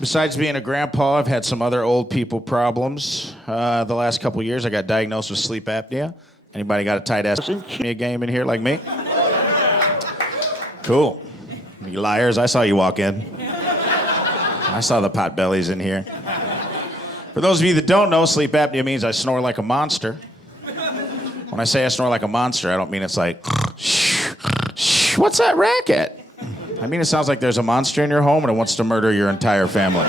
Besides being a grandpa, I've had some other old people problems. The last couple years, I got diagnosed with sleep apnea. Anybody got a tight ass me a game in here like me? Cool. You liars, I saw you walk in. I saw the pot bellies in here. For those of you that don't know, sleep apnea means I snore like a monster. When I say I snore like a monster, I don't mean it's like, what's that racket? I mean, it sounds like there's a monster in your home and it wants to murder your entire family.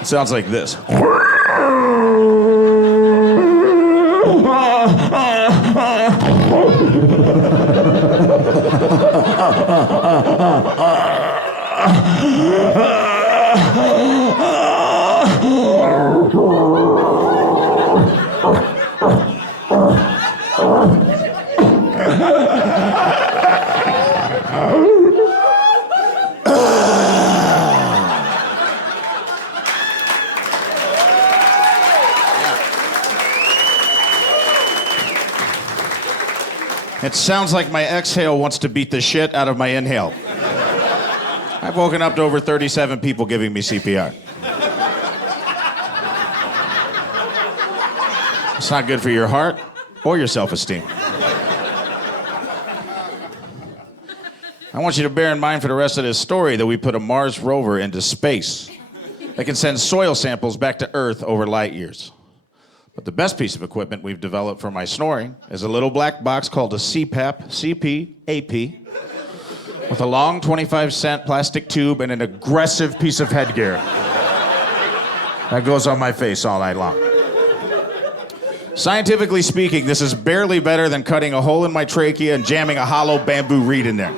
It sounds like this. It sounds like my exhale wants to beat the shit out of my inhale. I've woken up to over 37 people giving me CPR. It's not good for your heart or your self-esteem. I want you to bear in mind for the rest of this story that we put a Mars rover into space that can send soil samples back to Earth over light years. But the best piece of equipment we've developed for my snoring is a little black box called a CPAP, C-P-A-P, with a long 25-cent plastic tube and an aggressive piece of headgear that goes on my face all night long. Scientifically speaking, this is barely better than cutting a hole in my trachea and jamming a hollow bamboo reed in there.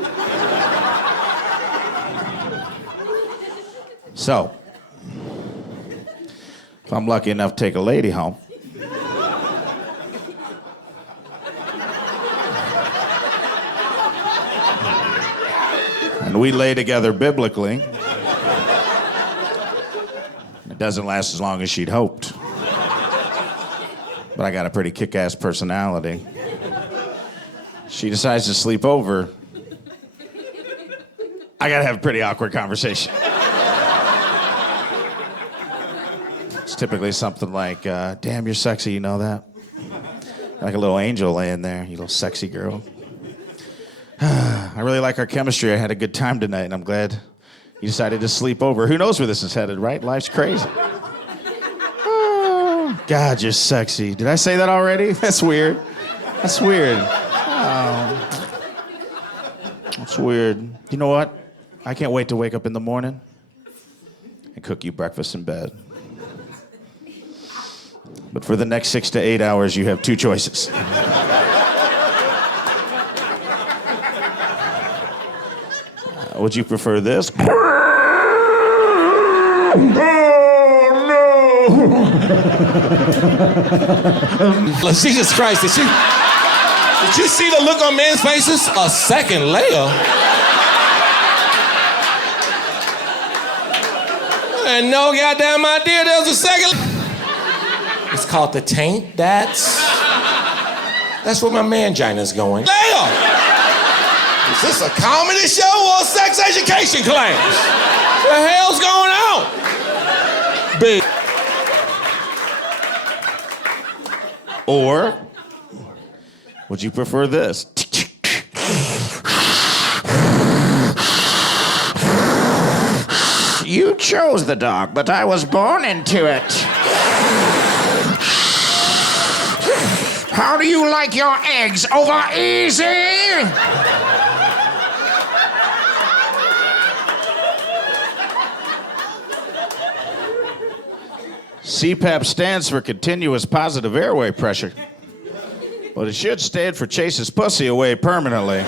So, if I'm lucky enough to take a lady home, and we lay together biblically, it doesn't last as long as she'd hoped. But I got a pretty kick-ass personality. She decides to sleep over. I gotta have a pretty awkward conversation. It's typically something like, damn, you're sexy, you know that? Like a little angel laying there, you little sexy girl. I really like our chemistry. I had a good time tonight, and I'm glad you decided to sleep over. Who knows where this is headed, right? Life's crazy. Oh, God, you're sexy. Did I say that already? That's weird. That's weird. Oh. That's weird. You know what? I can't wait to wake up in the morning and cook you breakfast in bed. But for the next 6 to 8 hours, you have two choices. Would you prefer this? Oh, no! Jesus Christ, did you see the look on men's faces? A second layer? I had no goddamn idea there was a second. It's called the taint. That's where my mangina's going. Layer! Is this a comedy show or a sex education class? What the hell's going on? Big. Or would you prefer this? You chose the dog, but I was born into it. How do you like your eggs? Over easy? CPAP stands for continuous positive airway pressure, but it should stand for chases pussy away permanently.